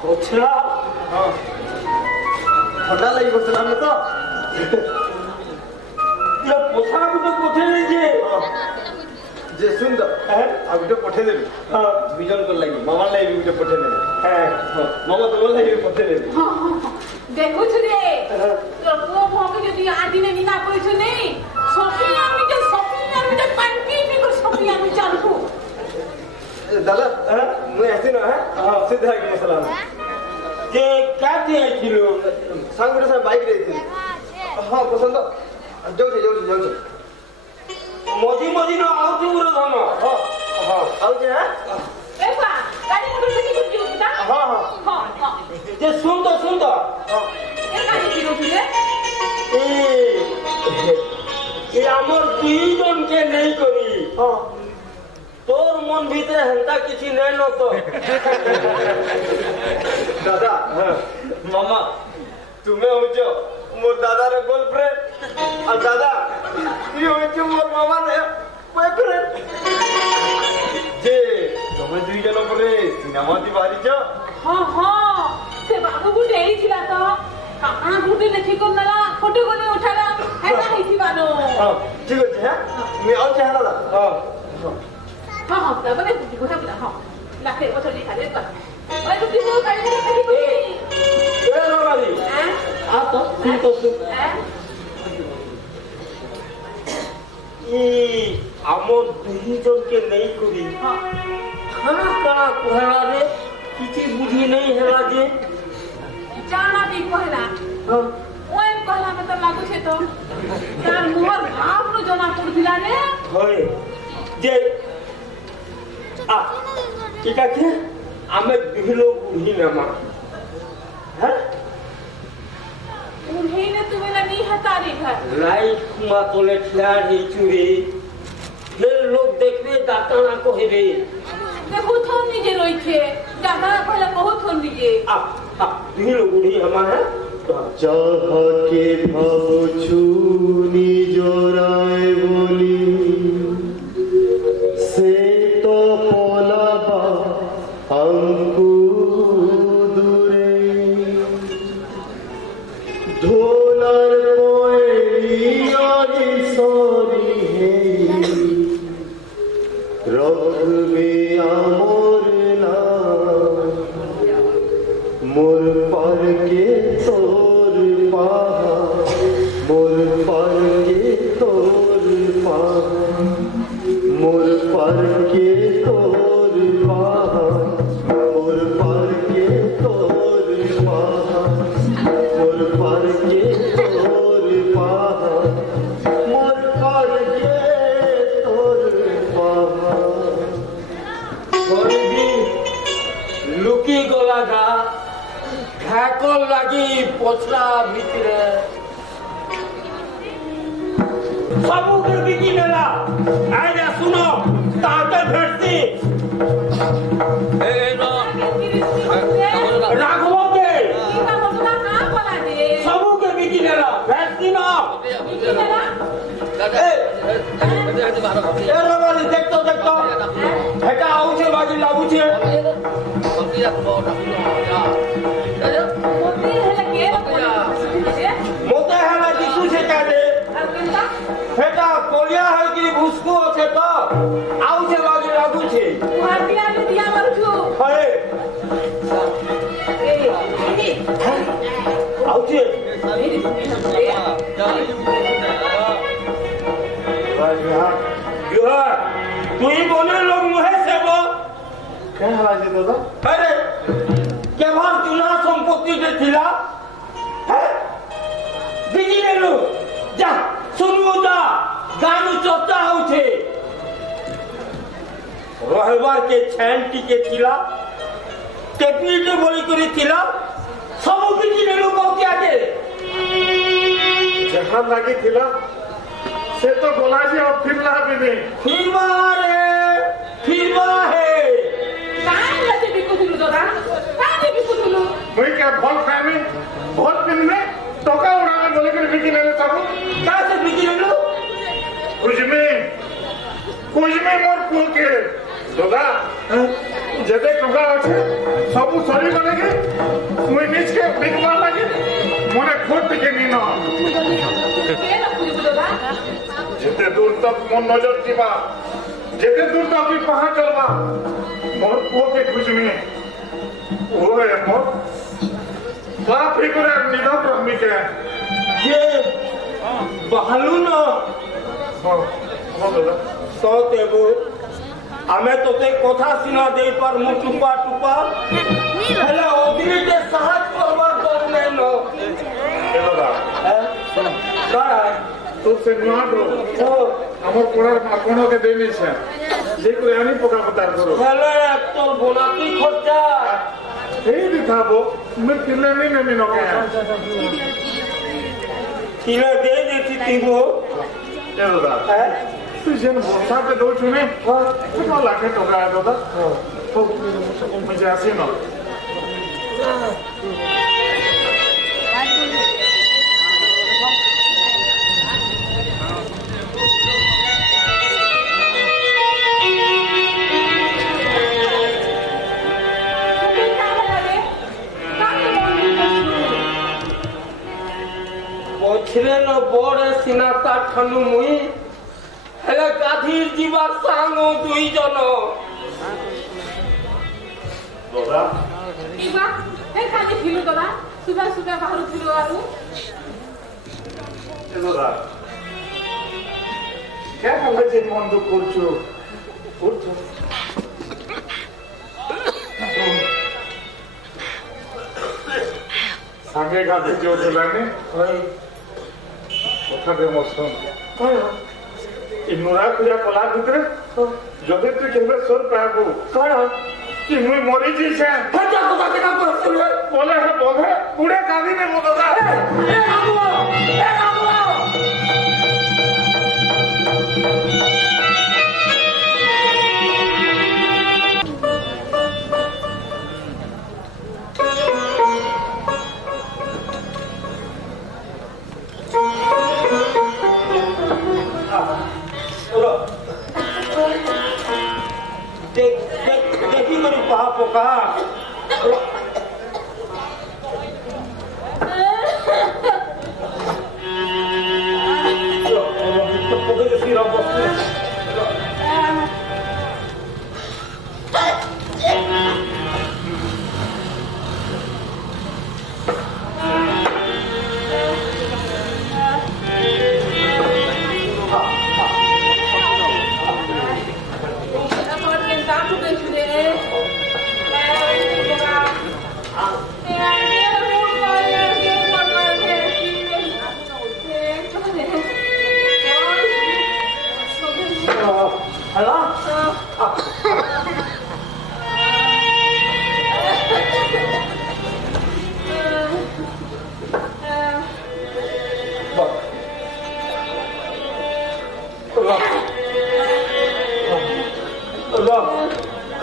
কোছরা हाँ ठंडा लगी बसला में तो ये পোশাক তো কোঠে নেই যে जे सुंदर হ্যাঁ अब गुटे पठे देबी হ্যাঁ दुइजन को लगी मामा लगी गुटे पठे देबी হ্যাঁ मामा तो लगी पठे देबी দেখুছু রে তোর পুଅ ভকে যদি আদিনে নিনা কইছু নেই সফিয়া আমি যে পান্টি নিকো সফিয়া আমি জানবো दादा হ্যাঁ मैं ऐसे ना है हाँ। सीधा एक मसला है যে কাটি আইছিল सांग मेरे साथ बाइक रही थी हाँ पसंद जाओ মজি মজি না আউছি উরে ধন हाँ हाँ आओ जे है এবা গাড়ি মোটর থেকে কি উঠা हाँ हाँ হ্যাঁ হ্যাঁ যে সুন্দর हाँ এ গাড়ি কি উঠলে এই আমার দুইজনকে নেই করি हाँ তোর মন ভিতরে হেনতা কিছু নেই তো दादा मामा तुम्हें हो जो मोर दादा रे गर्लफ्रेंड और दादा ये हो जो मोर मामा रे बॉयफ्रेंड जे তুমি দুই জন পরে সিনেমা দি বাড়িছ হ্যাঁ হ্যাঁ সে বাবু গুটে এইছিলা তো কাহা গুটে লেখি কোনলা ফটো কোনে উঠালা হেটা হইছিবানো হ্যাঁ ঠিক আছে হ্যাঁ তুমি আও যে দাদা হ্যাঁ হ্যাঁ হ্যাঁ তারপরে কথা বলা হ্যাঁ লাখে বছর লিখা দে কর ওই তুমি তো গাড়ি থেকে খালি কই এ রবালি হ্যাঁ আ তো শুন হ্যাঁ আমার দুইজনকে নেই করি হ্যাঁ খানা কানা কোহেলা রে কিছু বুঝি নেই হেলা যে জানা দি কহলা ওই কহলা মত লাগুছে তো তার মুহর ভাবনো জমা করছিলা রে হয় যে আ ঠিক আছে আমি দুহিলো বুঝি না মা হ্যাঁ উড়েইনে তুমি না নি হাতারি ঘর লাইট কুমা তোলে ঠিয়া চুরি ফের লোক দেখবে দাঁতানা কহিবে দেখো থন নিজে রইছে দাদা কহলা বহুত থন নিজে দুহিলো বুড়ি আমার হ্যাঁ যাহাকে ভাবছু নিজরায় বলি সে তো পলাবা আঙ্কু দূরে ধোলার পয়রি সরি হে রখবে আমর নাম মোর পারকে তোর পাহা মোর পারকে তোর পাহা মোর পারকে তোর পাহা মোর পারকে তোর পাহা মোর পারকে তোর পাহা মোর পারকে তোর পাহা গরিবী লুকি গলা গা ঘাকল লাগি পছরা ভিতরে सबूके बिकी नेला आइले सुनो ताते भेटती राघवो के ইটা বসলা না বলা দে सबूके बिकी नेला भेटती ना কি না ए रबाली देखतो हेटा आउছে बाजी लागुছে মন্দির হেলে কে ভাটিয়া দিয়া মারছু হায় আউছে বিহার তুই বনে লোক মুহে সেব क्या हाल है दादा আরে কেবল চুলা সম্পত্তিতে ছিলা হ্যাঁ বিজি নেলু যা শুনবো যা গান চর্চা হচ্ছে রহবার কে ছ্যান টিকে ছিলা টেকনিকে বলি করে ছিলা সব বিজি নেলু কৌকে আগে जहाँ लगी थिला से तो बोला जी और फिर ला भी नहीं फिरवा है কাই লাগে বিকুতুলু দাদা কাই বিকুতুলু वही क्या भोल खाए में भोल पिन में टोका उड़ाने बोले कर बिकी ले लेता हूँ क्या से बिजी नेलू कुछ में मोर पुल के दादा जेते टोका अच्छे सब सरी बने के मुई नीच के बिक मार लगे मोने खोट के नी ना কে না পুলিশ দাদা जेते दूर तक मन नजर जीवा जेते दूर तक भी पहुंच चलवा मोर पुल के कुछ में वो है मोर बाप ही करे निदा ब्रह्मी के ये बहालू ना हाँ दादा सतेबो आमे तोते कथा सुना दे पर मु टुपा टुपा हेले ओदिनी के साहस करवा कर नहीं नो ए दादा करा तो से नुआ दो तो हमर कोड़ार माखणो के देनी छे जे कोई आनी पका बतार करो हेले तो बोलाती खर्चा हे दिखाबो मैं किले नहीं नमी नो के किले दे देती तीबो ए दादा है तू जेन बोसा पे दो चुने तो लाखे टका है दादा तो मजा आसी ना পছরে ন বড় সিনাতা ঠানু মুই হেলে গাধীর জীবার সাঙ্গ দুই জন दादा ইবা হে কালি ফিলু দাদা সুবা সুবা বাহারু ফিলু আরু ए दादा क्या करे जे मन दुख करछु करछु सांगे गाधे जो चलाने কথা দে মসন ইনুরা পূজা কলা ভিতরে যদি তুই কেবে সর পাবো কর কি মুই মরি যাইছে ফটা কথা কেনা করছ রে বলে হে বলে পুড়ে কাঁদি নে মো দাদা এ বাবু देखी करी पहा पोका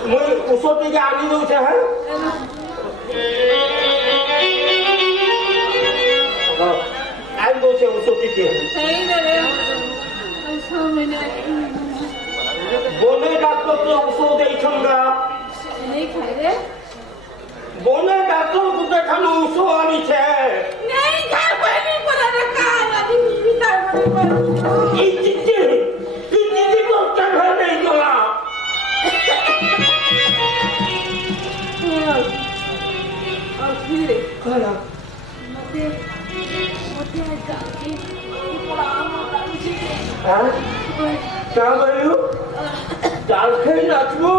मुझे उसो के आनी दो से है आई दो से उसो के सही रे ऐसा मैंने बोले डॉक्टर तो उसो दे छंगा नहीं खाए रे बोले डॉक्टर को तो खानु उसो आनी छे नहीं खा पानी पता ना का अभी पिता ई चिट्ठी तो चढ़ नहीं गला मते जाके बड़ा लाଗୁଛି हाँ क्या बोलू डाल खाई नाचबू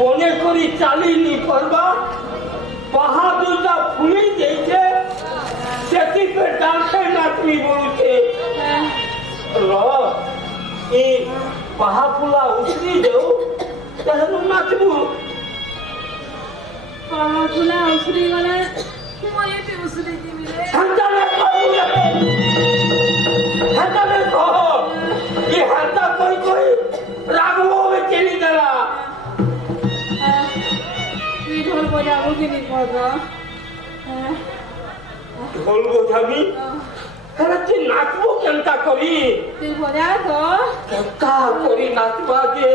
बने करी चाली नहीं पड़वा बाहादुरटा फुली देखे सेती पे डाल खाई नाचबी बोलुचे रो ई बाहापुला उसरी देऊ तहरु नाचबू पाहापुला उसरी गले मये पे उसरी दिबी रे हंता में कहू हंता में कहो ये हंता कोई कोई रागवो में चली गला তুই ঢোল বজাবো কি নি করবা ঢোল বোঝাবি আরে তুই নাচবো কেনটা করি তুই বজা তো কেনটা করি নাচবা যে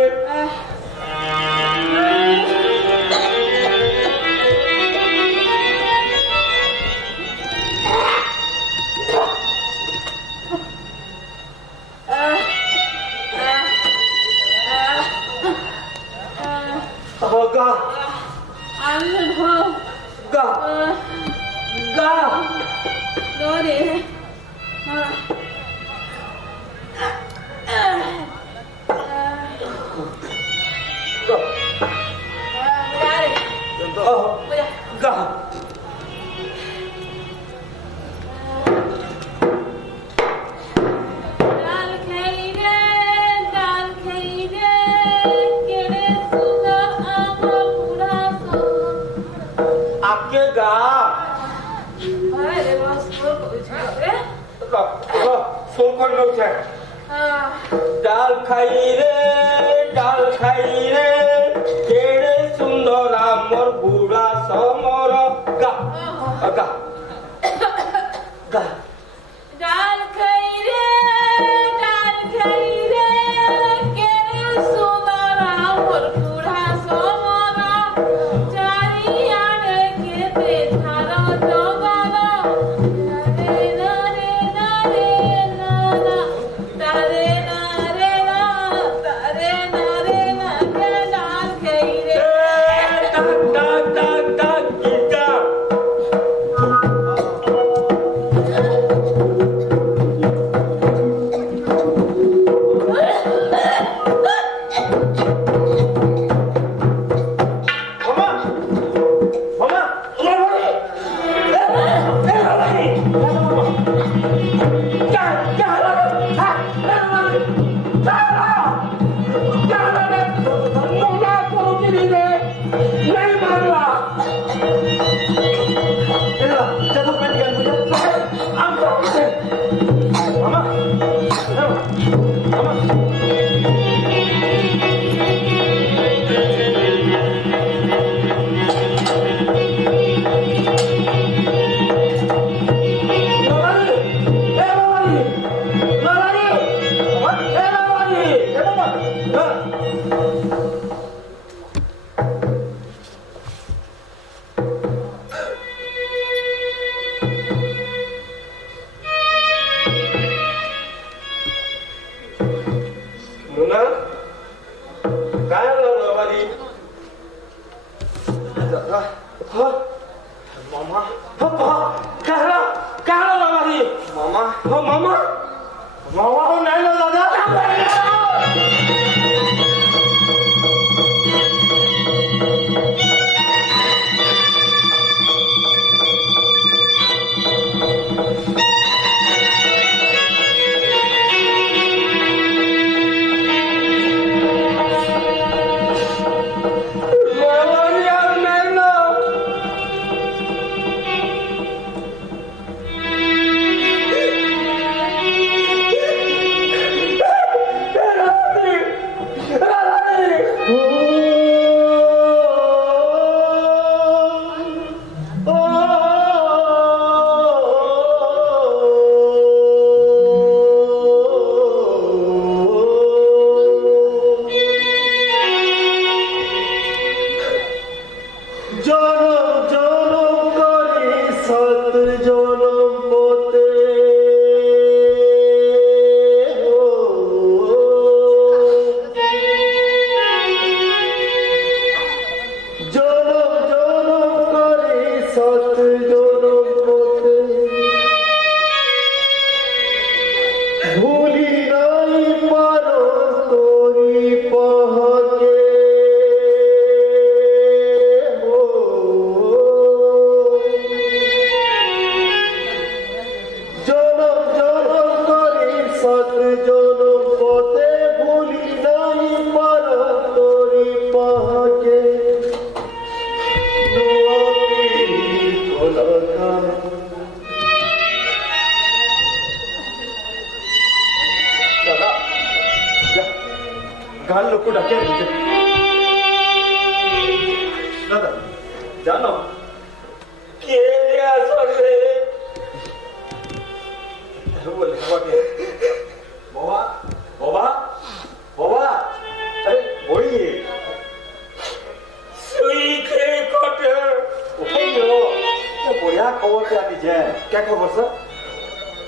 গা আমি ঢোল গা গা দরে গা ডাল খেলি রে কেড়ে সুন্দর আমার পুরা आपके गा আরে বাস করছিস রে फोन कर लो छे डाल खाई रे केड़े सुंदर आमर बुढ़ा समर गा गा गा ডাল খাই রে কেড়ে সুন্দর আমার পুরা সমর চারিয়াড়ে কেতে ধার জগল রে রে না তারে না রে না তারে না রে না কে ডাল খাই রে गीता मुन्ना काय झालं बारी मामा पप्पा काय झालं बारी मामा हो मामा मामा हो नाही ना दादा क्या खबर सर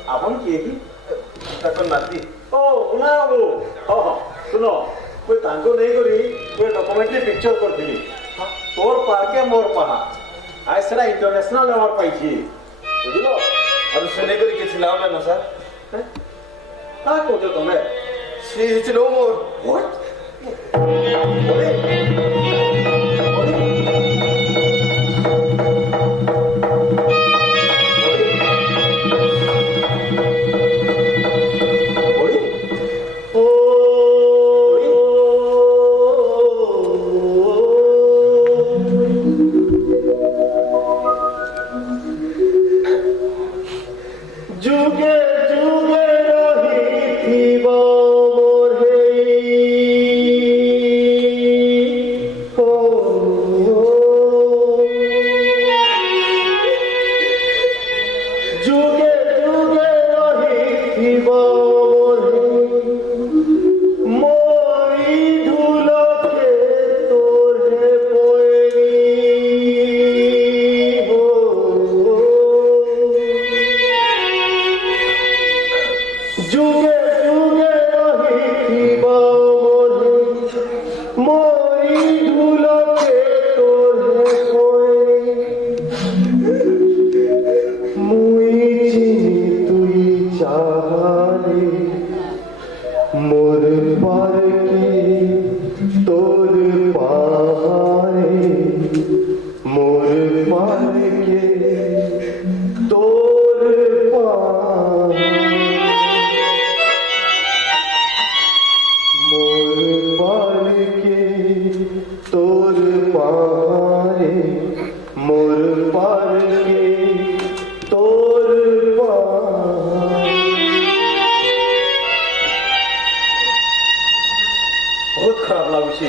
आपन किए कि तक नाती ओ ना वो हाँ हाँ सुनो कोई तांको नहीं करी कोई डॉक्यूमेंट्री पिक्चर करथिली तोर पार्के मोर पहा आज सेटा इंटरनेशनल अवार्ड पाइछि बुझलो और सुने करी किसी नाम ना सर का कहतो तमे सी इज नो मोर व्हाट जुगे जुगे रहिथिबो मोर जुगे जुगे रहिथिबो मोरी धुलके तोरे जुगे जुगे रहिथिबो मोरी धुलके तोरे मुई चिनी तुई चाहे मोर पर की तोर पाए मोर पर के तोर पाए मोर पर के तोर पाए मोर पर के तोर पाए बहुत खराब लाଗୁଛି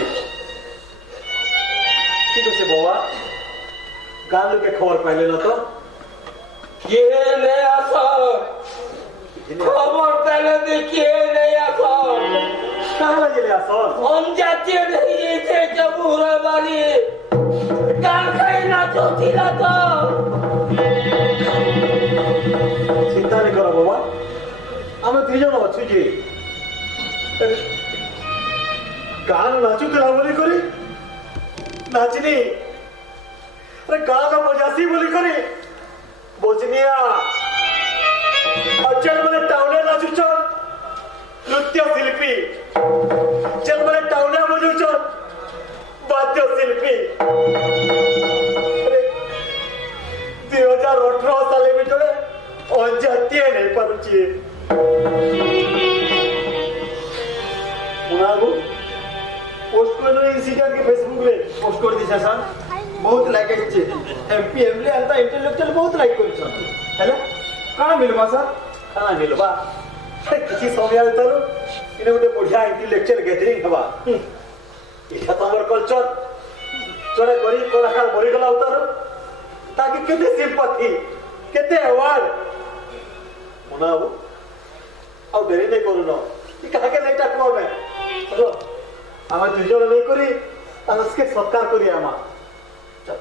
ঠিক আছে বাবা গান লোকে খবর পাইলে না তো किए नहीं आसा खबर पहले देखिए नहीं आसा কাহলা গেলে আসল हम जाते नहीं थे जबूरा वाली गान खाई ना चौथी ना तो চিন্তা নেই করো বাবা আমরা দুইজন অছু যে গান নাচুতলা বলি করি নাচনি আরে গান বজাসি বলি করি বজনিয়া অচল মানে টাউনে নাচুছ নৃত্য শিল্পী চল মানে টাউনে বজুছ বাদ্য শিল্পী 2018 সালে ভিতরে অজাতিয়ে নেই পারুছি मुनागु पोस्ट करो इंसिडेंट के फेसबुक रे पोस्ट कर दिशा सर बहुत लाइक आइছে एमपी एमएलए अंता इंटेलेक्चुअल बहुत लाइक करछन हैला काना मिलबा सर खाना मिलबा किसी समय उतारो इने गोटे बढ़िया इंटेलेक्चुअल गैदरिंग हवा इटा तो हमर कल्चर जड़े गरीब कलाकार मरी गला उतारो ताकि केते सिंपैथी केते अवार्ड मुनागु आउ देरी नहीं करू न कि कहा के नहीं टाकबो में चलो आमा दुजन नहीं करी तानसके सत्कार करी आमा चल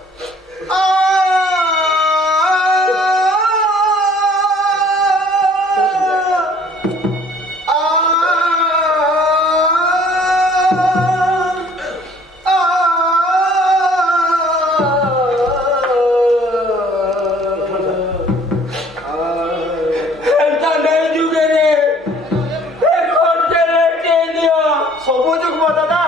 ऐसा नहीं जुगे रे एक और चले के दिया सबुजुग म दादा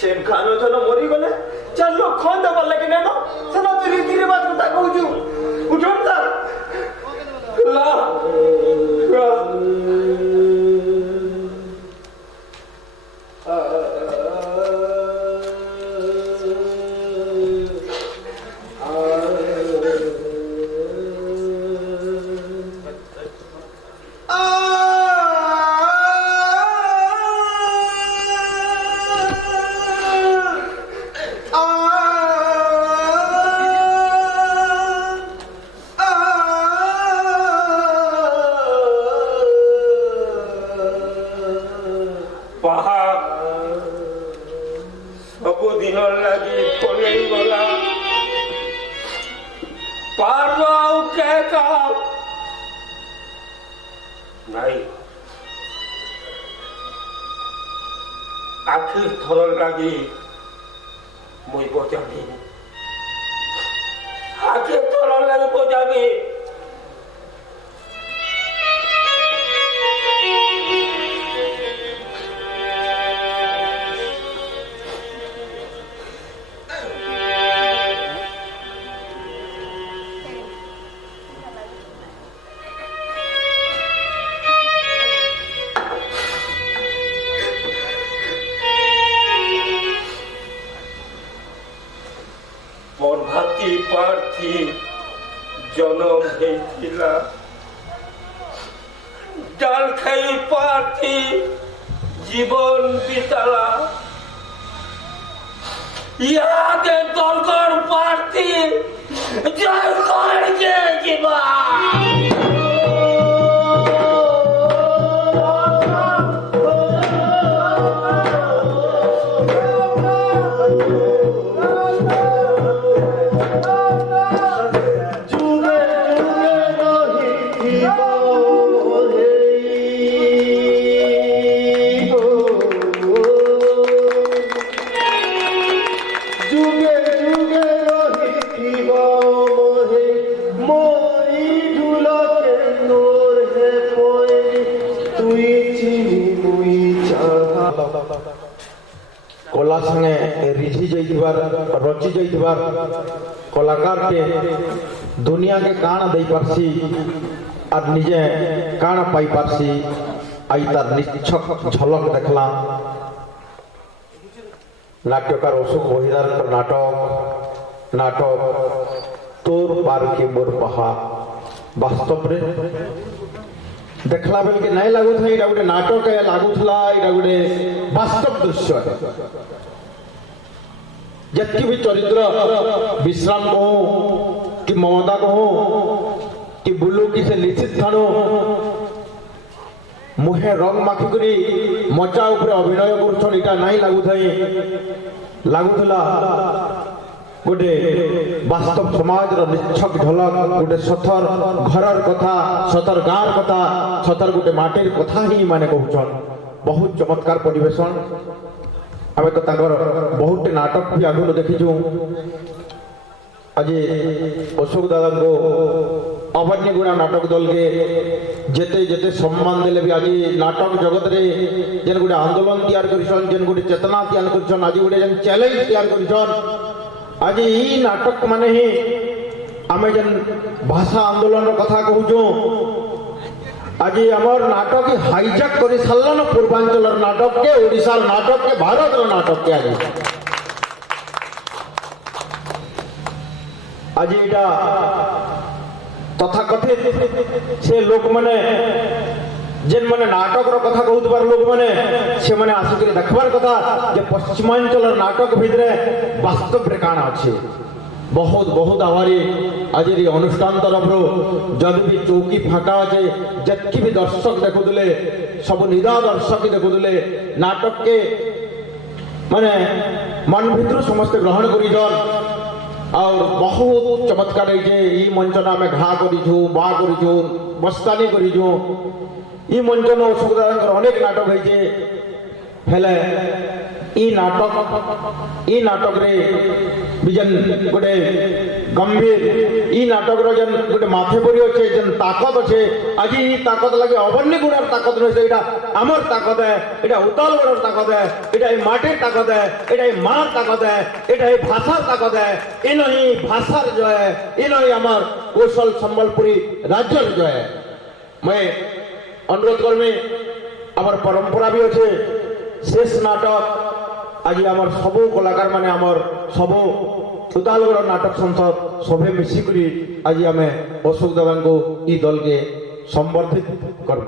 सेम खानो छ न मरि गले चलो खन दबा लगे न सना तो रीति रिवाज बता कहू उठोन सर ला पारो के काम नहीं आखिर थर लगी मुई बजाबी आखिर थर लगी बजाबी বনহাতি প্রার্থী জনম হয়েছিল ডাল খাই প্রার্থী জীবন বিতালা ইয়াকে দরকার প্রার্থী জয় করেছে জীবন कला संगे रिझी जाइबार रची जाइबार कलाकार के दुनिया के काना दे पारसी और निजे काना पाई पारसी आई तार निच्छक झलक देखला नाट्यकार अशोक बहिदार नाटक तोर पार के मोर पहा वास्तव रे देखला बेल के नहीं लागू था इटा गोटे नाटक है लागू थला इटा गोटे वास्तव दृश्य है जत्की भी चरित्र विश्राम को कि ममता को कि बुल्लू की से लिखित थानो मुहे रंग माखी करी मचा ऊपर अभिनय करुछन इटा नहीं लागू थाई लागू थला गोटे वास्तव समाज निच्छक झलक गोटे सथर घरर कथा सथर गाँव कथा सथर गोटे माटिर कथा ही माने कहूछन बहुत चमत्कार परिवेशन आमे तो तांकर बहुत नाटक भी आगु देखिछु आज अशोक दादा को अवन्यगुणा नाटक दल के जेते जेते सम्मान देले भी आज नाटक जगत रे जेन गोटे आंदोलन तैयार करिसन जेन गोटे चेतना तैयार करिसन आज गोटे जेन चैलेंज तैयार करिसन आज ई नाटक माने ही आमे जन भाषा आंदोलन कथा कहूँ आज आमर नाटक हाईजैक कर सारल पूर्वांचल नाटक के ओडिशार नाटक के भारत नाटक के आज इटा तथाकथित से लोक माने जेन माने नाटक कथा कहूबार लोक माने से माने आसिक देखबार कथा जे पश्चिमांचल नाटक भितरे वास्तव रे काना अच्छे बहुत बहुत आभारी आज अनुष्ठान तरफ जब भी चौकी फाँका अच्छे जत्की भी दर्शक देखुले सब निदा दर्शक देखुले नाटक के माने मन भितर समस्त ग्रहण कर और बहुत चमत्कार है मंचन आम घा करूँ बा करूँ बस्तानी करूँ ई मंचन अशोक दादा अनेक नाटक है ई नाटक रे बिजन गोटे गंभीर ई नाटक रो जन गोटे माथे पड़ी अच्छे जन ताकत अच्छे आज ई ताकत लगे अवन्य गुणर ताकत नहीं एटा आमर ताकत है एटा उतालगढ़ ताकत है एटा ई माटिर ताकत है एटा ई मार ताकत है एटा ई भाषार ताकत है इन ही भाषार जो है इन ही आमर कौशल संबलपुरी राज्य जो है मैं अनुरोध करमी आमर परंपरा भी अच्छे शेष नाटक आज आमर सबू कलाकार माने आमर सबू उतालगढ़ नाटक संसद सभे मिसिक आज आम अशोक दादा को ई दल के संबर्धित कर।